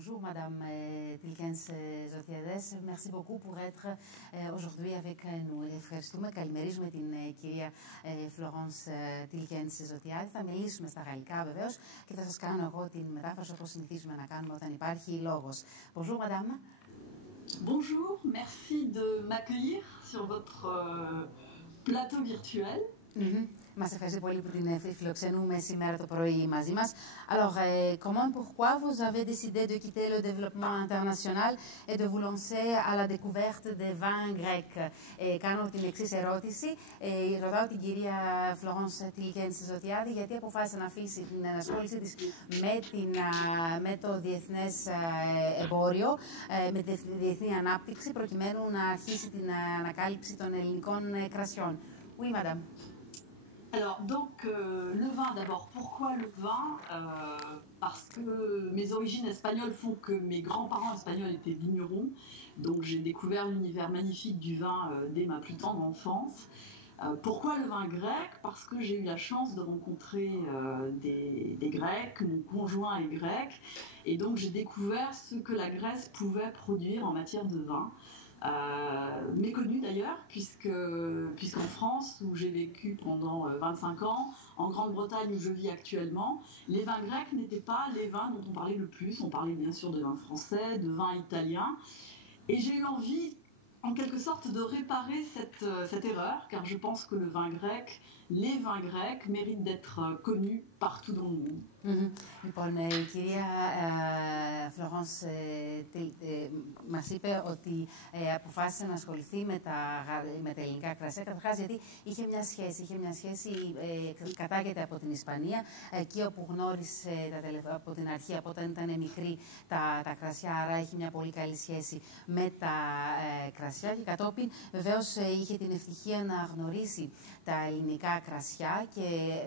Bonjour Madame Τιλκένς Ζωτιάδες. Merci beaucoup pour être aujourd'hui avec nous. Ευχαριστούμε. Καλημερίζουμε την κυρία Florence Τιλκένς Ζωτιάδη. Θα μιλήσουμε στα γαλλικά βεβαίως και θα σας κάνω εγώ την μετάφραση όπως συνηθίζουμε να κάνουμε όταν υπάρχει λόγος. Bonjour Madame. Bonjour, merci de m'accueillir sur votre plateau virtuel. Μας ευχαριστώ πολύ που την φιλοξενούμε σήμερα το πρωί μαζί μας. Alors, comment, pourquoi vous avez décidé de quitter le développement international et de vous lancer à la découverte des vins grecs? Κάνω την εξής ερώτηση. Ρωτάω την κυρία Florence Τιλκένς Ζωτιάδη γιατί αποφάσισε να αφήσει την ενασχόλησή της με το διεθνές εμπόριο, με τη διεθνή ανάπτυξη, προκειμένου να αρχίσει την ανακάλυψη των ελληνικών κρασιών. Oui, madame. Alors, donc, le vin d'abord. Pourquoi le vin? Parce que mes origines espagnoles font que mes grands-parents espagnols étaient vignerons. Donc, j'ai découvert l'univers magnifique du vin dès ma plus tendre enfance. Pourquoi le vin grec? Parce que j'ai eu la chance de rencontrer des Grecs, mon conjoint est grec. Et donc, j'ai découvert ce que la Grèce pouvait produire en matière de vin. Méconnu d'ailleurs, puisqu'en France, où j'ai vécu pendant 25 ans, en Grande-Bretagne où je vis actuellement, les vins grecs n'étaient pas les vins dont on parlait le plus. On parlait bien sûr de vin français, de vin italien. Et j'ai eu envie, en quelque sorte, de réparer cette erreur, car je pense que le vin grec, les vins grecs méritent d'être connus partout dans le monde. Λοιπόν, η κυρία Florence μας είπε ότι αποφάσισε να ασχοληθεί με τα ελληνικά κρασιά, καταρχάς γιατί είχε μια σχέση, κατάγεται από την Ισπανία, εκεί όπου γνώρισε από την αρχή, από όταν ήταν μικρή, τα κρασιά, άρα έχει μια πολύ καλή σχέση με τα κρασιά και κατόπιν βεβαίως είχε την ευτυχία να γνωρίσει τα ελληνικά κρασιά και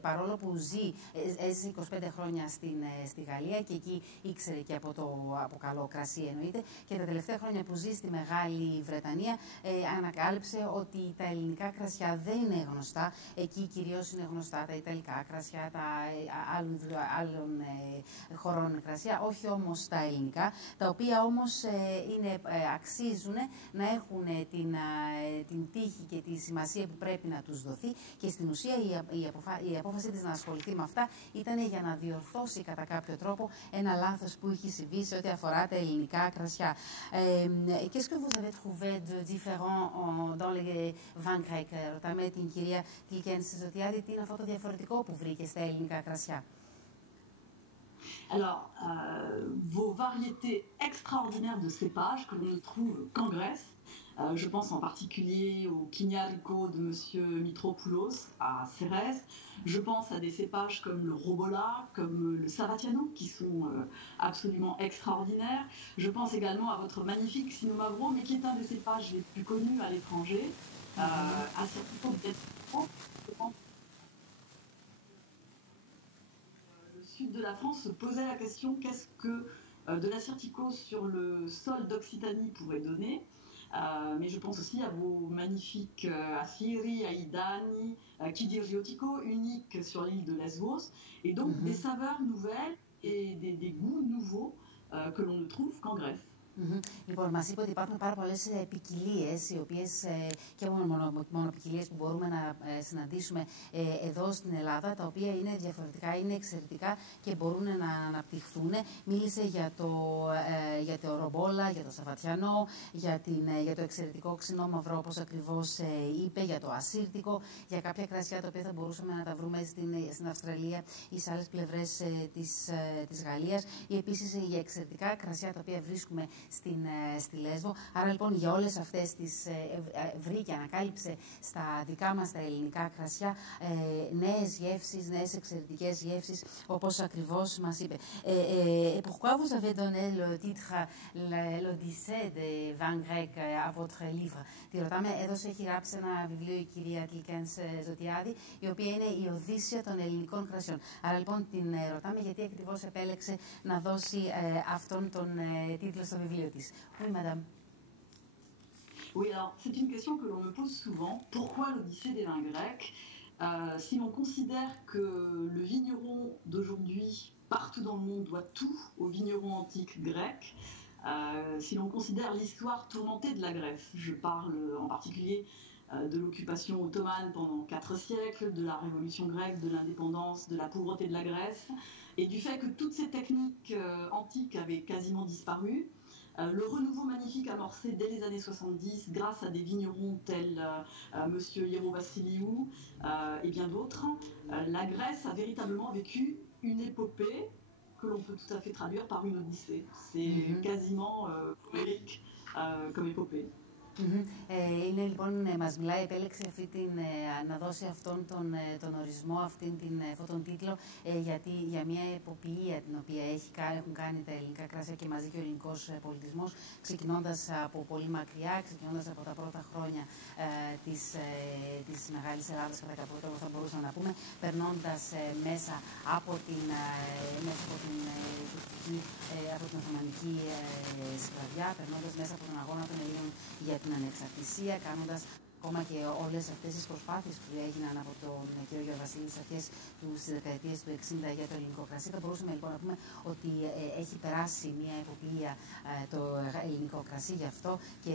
παρόλο που έζησε 25 χρόνια στη Γαλλία και εκεί ήξερε και από καλό κρασί εννοείται και τα τελευταία χρόνια που ζει στη Μεγάλη Βρετανία ανακάλυψε ότι τα ελληνικά κρασιά δεν είναι γνωστά. Εκεί κυρίως είναι γνωστά τα ιταλικά κρασιά, τα άλλων χωρών κρασιά, όχι όμως τα ελληνικά, τα οποία όμως αξίζουν να έχουν την τύχη και τη σημασία που πρέπει να τους δοθεί και στην ουσία η απόφαση της να ασχοληθεί με αυτά ήταν για να διορθώσει κατά κάποιο τρόπο ένα λάθος που είχε συμβεί σε ό,τι αφορά τα ελληνικά κρασιά. Qu'est-ce que vous avez trouvé de différent dans les vins grecs? Ρωτάμε την κυρία Τιλκένς Ζωτιάδη τι είναι αυτό το διαφορετικό που βρήκε στα ελληνικά κρασιά. Alors, vos variétés extraordinaires de cépages que l'on ne trouve qu'en Grèce. Je pense en particulier au Kinyariko de Monsieur Mitropoulos à Cérès. Je pense à des cépages comme le Robola, comme le Savatiano, qui sont absolument extraordinaires. Je pense également à votre magnifique Sinomavro, mais qui est un des cépages les plus connus à l'étranger. À Certico, le sud de la France se posait la question qu'est-ce que de la Certico sur le sol d'Occitanie pourrait donner. Mais je pense aussi à vos magnifiques Assyri, Aïdani, Kidirgiotico, uniques sur l'île de Lesbos, et donc des saveurs nouvelles et des goûts nouveaux que l'on ne trouve qu'en Grèce. Λοιπόν, μας είπε ότι υπάρχουν πάρα πολλές ποικιλίες, οι οποίες και μονοποικιλίες που μπορούμε να συναντήσουμε εδώ στην Ελλάδα, τα οποία είναι διαφορετικά, είναι εξαιρετικά και μπορούν να αναπτυχθούν. Μίλησε για το Ρομπόλα, για το Σαββατιανό, για το εξαιρετικό ξινό μαυρό, όπως ακριβώς είπε, για το ασύρτικο, για κάποια κρασιά τα οποία θα μπορούσαμε να τα βρούμε στην Αυστραλία ή σε άλλες πλευρές της Γαλλίας, ή επίσης για εξαιρετικά κρασιά τα οποία βρίσκουμε στη Λέσβο. Άρα λοιπόν για όλες αυτές τις βρήκε, ανακάλυψε στα δικά μας τα ελληνικά κρασιά νέες γεύσεις, νέες εξαιρετικές γεύσεις, όπως ακριβώς μας είπε. Pourquoi vous avez donné le titre l'Odyssée des vins grecs à votre livre? Τη ρωτάμε, έχει γράψει ένα βιβλίο η κυρία Τιλκένς Ζωτιάδη, η οποία είναι η Οδύσσεια των ελληνικών κρασιών. Άρα λοιπόν την ρωτάμε γιατί ακριβώς επέλεξε να δώσει αυτόν τον τίτλο στο βιβλίο της. Oui, madame. Oui, alors c'est une question que l'on me pose souvent. Pourquoi l'Odyssée des vins grecs? Si l'on considère que le vigneron d'aujourd'hui partout dans le monde doit tout aux vignerons antiques grecs. Si l'on considère l'histoire tourmentée de la Grèce, je parle en particulier de l'occupation ottomane pendant 4 siècles, de la révolution grecque, de l'indépendance, de la pauvreté de la Grèce, et du fait que toutes ces techniques antiques avaient quasiment disparu. Le renouveau magnifique amorcé dès les années 70 grâce à des vignerons tels Monsieur Hieron Vassiliou et bien d'autres, la Grèce a véritablement vécu une épopée que l'on peut tout à fait traduire par une odyssée. C'est quasiment poétique comme épopée. Είναι λοιπόν, μας μιλάει, επέλεξε να δώσει αυτόν τον ορισμό, αυτόν τον τίτλο, γιατί για μια εποπτεία την οποία έχουν κάνει τα ελληνικά κράσια και μαζί και ο ελληνικός πολιτισμός, ξεκινώντας από πολύ μακριά, ξεκινώντας από τα πρώτα χρόνια της Μεγάλης Ελλάδας, κατά κάποιο τρόπο θα μπορούσαμε να πούμε, περνώντας μέσα από την Οθωμανική σκλαβιά, περνώντας μέσα από τον αγώνα των Ελλήνων για την ανεξαρτησία, κάνοντας ακόμα και όλες αυτές τις προσπάθειες που έγιναν από τον κ. Γεωργασίλη στις αρχές της δεκαετίας του 60 για το ελληνικό κρασί. Θα μπορούσαμε λοιπόν να πούμε ότι έχει περάσει μια εποπτεία το ελληνικό κρασί γι' αυτό και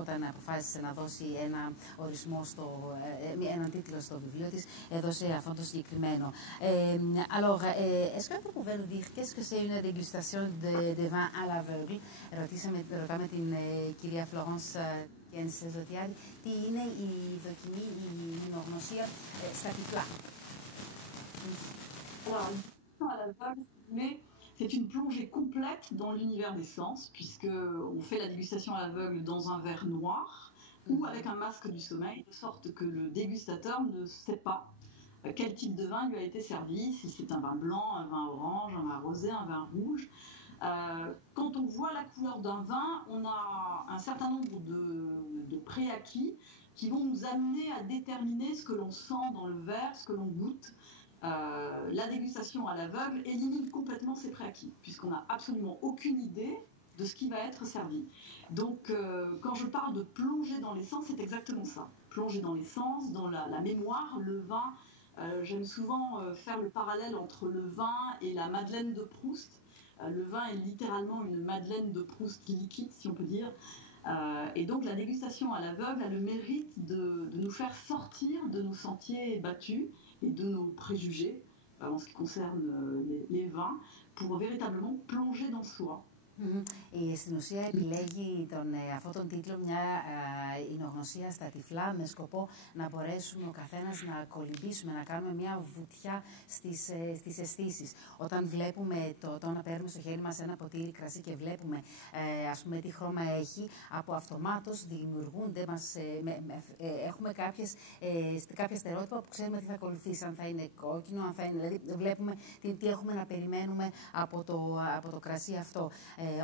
όταν αποφάσισε να δώσει ένα ορισμό, έναν τίτλο στο βιβλίο της, έδωσε αυτό το συγκεκριμένο. Alors, est-ce que vous pouvez nous dire qu'est-ce que c'est une dégustation de vin à l'aveugle? Ρωτάμε την κυρία Φλωρένς Ζωτιάρη, τι είναι η δοκιμή, η εινογνωσία στα τυφλά. Alors, à l'aveugle, mais c'est une plongée complète dans l'univers des sens, puisqu'on fait la dégustation à l'aveugle dans un verre noir ou avec un masque du sommeil, de sorte que le dégustateur ne sait pas quel type de vin lui a été servi, si c'est un vin blanc, un vin orange, un vin rosé, un vin rouge. Quand on voit la couleur d'un vin, on a un certain nombre de préacquis qui vont nous amener à déterminer ce que l'on sent dans le verre, ce que l'on goûte. La dégustation à l'aveugle élimine complètement ces préacquis, puisqu'on n'a absolument aucune idée de ce qui va être servi. Donc, quand je parle de plonger dans les sens, c'est exactement ça. Plonger dans les sens, dans la mémoire, le vin. J'aime souvent faire le parallèle entre le vin et la Madeleine de Proust. Le vin est littéralement une Madeleine de Proust liquide, si on peut dire. Et donc la dégustation à l'aveugle a le mérite de nous faire sortir de nos sentiers battus et de nos préjugés en ce qui concerne les vins, pour véritablement plonger dans soi. Στην ουσία επιλέγει αυτόν τον τίτλο μια εινογνωσία στα τυφλά με σκοπό να μπορέσουμε ο καθένας να κολυμπήσουμε, να κάνουμε μια βουτιά στις αισθήσεις. Όταν βλέπουμε όταν παίρνουμε στο χέρι μας ένα ποτήρι κρασί και βλέπουμε ας πούμε τι χρώμα έχει, από αυτομάτως δημιουργούνται έχουμε κάποια στερεότυπα που ξέρουμε τι θα ακολουθήσει, αν θα είναι κόκκινο, αν θα είναι, δηλαδή βλέπουμε τι έχουμε να περιμένουμε από το κρασί αυτό.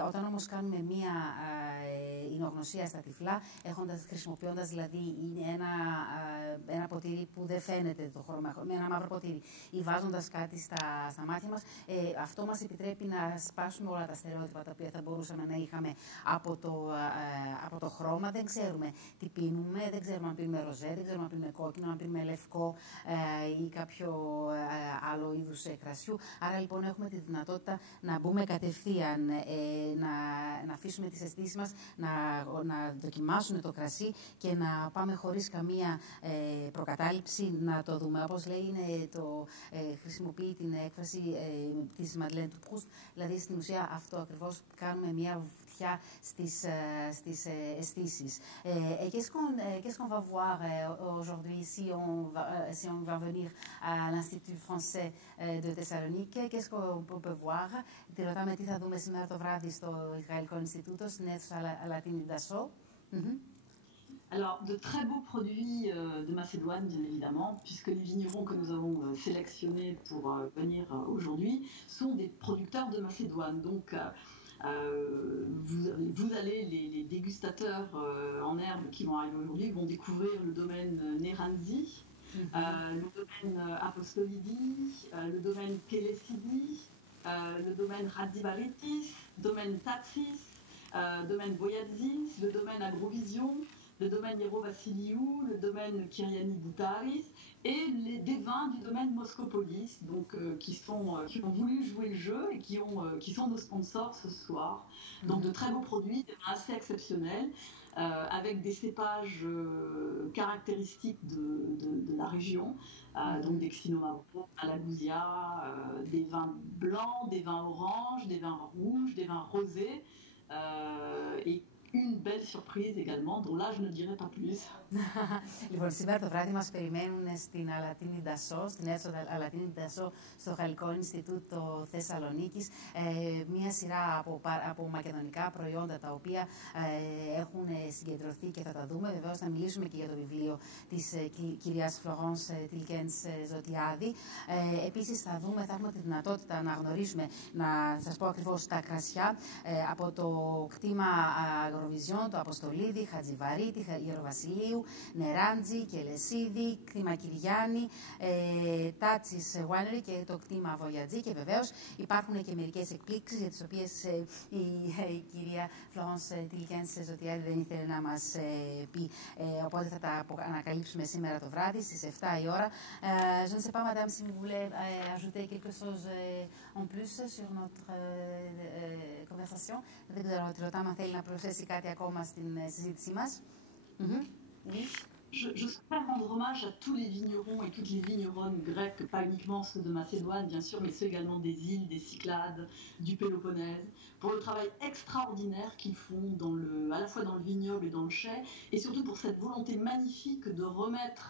Όταν όμως κάνουμε μία εινογνωσία στα τυφλά, χρησιμοποιώντας δηλαδή ένα ποτήρι που δεν φαίνεται το χρώμα, με ένα μαύρο ποτήρι, ή βάζοντας κάτι στα μάτια μας, αυτό μας επιτρέπει να σπάσουμε όλα τα στερεότυπα τα οποία θα μπορούσαμε να είχαμε από το χρώμα. Δεν ξέρουμε τι πίνουμε, δεν ξέρουμε αν πίνουμε ροζέ, δεν ξέρουμε αν πίνουμε κόκκινο, αν πίνουμε λευκό ή κάποιο άλλο είδους κρασιού. Άρα λοιπόν έχουμε τη δυνατότητα να μπούμε κατευθείαν, να αφήσουμε τις αισθήσεις μας να δοκιμάσουν το κρασί και να πάμε χωρίς καμία προκατάληψη να το δούμε. Όπως λέει, χρησιμοποιεί την έκφραση της Madeleine de Proust, δηλαδή στην ουσία αυτό ακριβώς, κάνουμε μια βουτιά στις αισθήσεις. Qu'est-ce qu'on va voir aujourd'hui si on va venir à l'Institut français de Thessalonique? Qu'est-ce qu'on peut voir? Τη ρωτάμε τι θα δούμε σήμερα το βράδυ στο Γαλλικό Ινστιτούτο, στην αίθουσα Latine d'Assaut. Alors, de très beaux produits de Macédoine, bien évidemment, puisque les vignerons que nous avons sélectionnés pour venir aujourd'hui sont des producteurs de Macédoine. Donc, vous allez, les dégustateurs en herbe qui vont arriver aujourd'hui vont découvrir le domaine Neranzi, le domaine Apostolidi, le domaine Kelesidi, le domaine Radibaritis, domaine Tatsis, domaine Boyadzis, le domaine Agrovision, le domaine Hieron Vassiliou, le domaine Kyriani Boutaris et des vins du domaine Moscopolis, donc qui ont voulu jouer le jeu et qui sont nos sponsors ce soir. Donc de très beaux produits, des vins assez exceptionnels, avec des cépages caractéristiques de la région, donc des Xinomaro, Malagousia, des vins blancs, des vins oranges, des vins rouges, des vins rosés, et une belle surprise également, dont là je ne dirai pas plus. Λοιπόν, σήμερα το βράδυ μας περιμένουν στην Αλατίνη Ντασό, στην αίθουσα Αλατίνη Ντασό, στο Γαλλικό Ινστιτούτο Θεσσαλονίκης, μία σειρά από μακεδονικά προϊόντα τα οποία έχουν συγκεντρωθεί και θα τα δούμε. Βεβαίως θα μιλήσουμε και για το βιβλίο της κυρίας Φλωρένς Τιλκένς Ζωτιάδη. Επίσης θα έχουμε τη δυνατότητα να γνωρίσουμε, να σας πω ακριβώς, τα κρασιά από το κτήμα Αγροβιζιόν, το Αποστολίδη, Χατζιβαρίτη, Ιεροβασιλείου, Νεράντζη και Λεσίδη, κτήμα Κυριάννη, Τάτσις Winery και το κτήμα Βογιατζή. Και βεβαίως υπάρχουν και μερικές εκπλήξεις για τις οποίες η κυρία Φλωρένς Τιλκένς Ζωτιάδη δεν ήθελε να μας πει. Οπότε θα τα ανακαλύψουμε σήμερα το βράδυ στις 7 η ώρα. Je ne sais pas, madame, si vous voulez ajouter quelque chose en plus sur notre conversation. Δεν ξέρω, τη ρωτάμε αν θέλει να προσθέσει κάτι ακόμα στην συζήτησή μας. Oui. Je souhaite rendre hommage à tous les vignerons et toutes les vigneronnes grecques, pas uniquement ceux de Macédoine, bien sûr, mais ceux également des îles, des Cyclades, du Péloponnèse, pour le travail extraordinaire qu'ils font à la fois dans le vignoble et dans le chai, et surtout pour cette volonté magnifique de remettre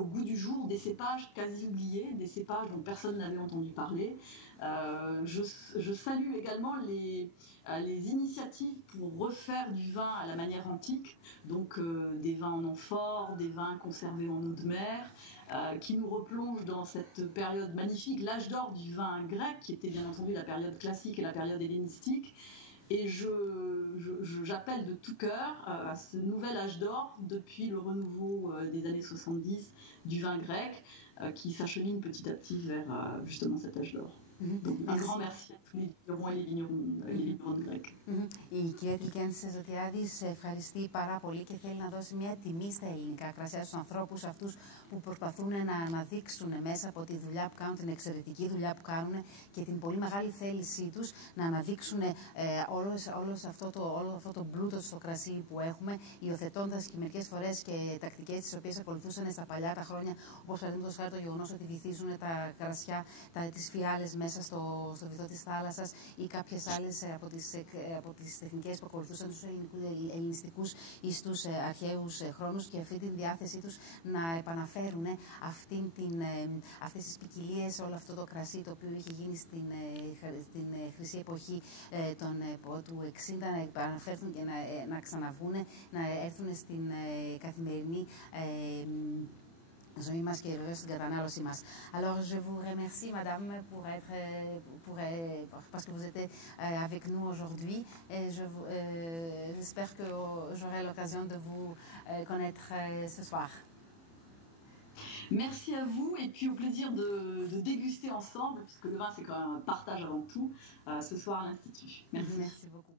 au goût du jour des cépages quasi oubliés, des cépages dont personne n'avait entendu parler. Je salue également les initiatives pour refaire du vin à la manière antique, donc des vins en amphore, des vins conservés en eau de mer, qui nous replongent dans cette période magnifique, l'âge d'or du vin grec, qui était bien entendu la période classique et la période hellénistique. Et j'appelle de tout cœur à ce nouvel âge d'or depuis le renouveau des années 70 du vin grec, qui s'achemine petit à petit vers justement cet âge d'or. Donc, un grand merci à tous les vignerons et les vignerons grecs. Η κυρία Τιλκένς Ζωτιάδης ευχαριστεί πάρα πολύ και θέλει να δώσει μια τιμή στα ελληνικά κρασιά στους ανθρώπους αυτούς που προσπαθούν να αναδείξουν μέσα από τη δουλειά που κάνουν, την εξαιρετική δουλειά που κάνουν και την πολύ μεγάλη θέλησή τους να αναδείξουν όλο αυτό το πλούτο στο κρασί που έχουμε, υιοθετώντας και μερικές φορές και τακτικές τις οποίες ακολουθούσαν στα παλιά τα χρόνια, όπως παραδείγματος χάρη το γεγονός ότι βυθίζουν τα κρασιά, τις φιάλες μέσα στο βυθό της θάλασσας ή κάποιες άλλες από τις τεχνικές που ακολουθούσαν τους ελληνιστικούς ή στους αρχαίους χρόνους, και αυτή την διάθεσή τους να επαναφέρουν αυτές τις ποικιλίες, όλο αυτό το κρασί το οποίο είχε γίνει στην χρυσή εποχή του 60, να επαναφέρθουν και να ξαναβγούν, να έρθουν στην καθημερινή ζωή μας και βεβαίως στην κατανάλωσή μας. Alors, je vous remercie, madame, parce que vous êtes avec nous aujourd'hui. Et j'espère que j'aurai l'occasion de vous connaître ce soir. Merci à vous, et puis au plaisir de déguster ensemble, puisque le vin c'est quand même un partage avant tout, ce soir à l'Institut. Merci. Merci beaucoup.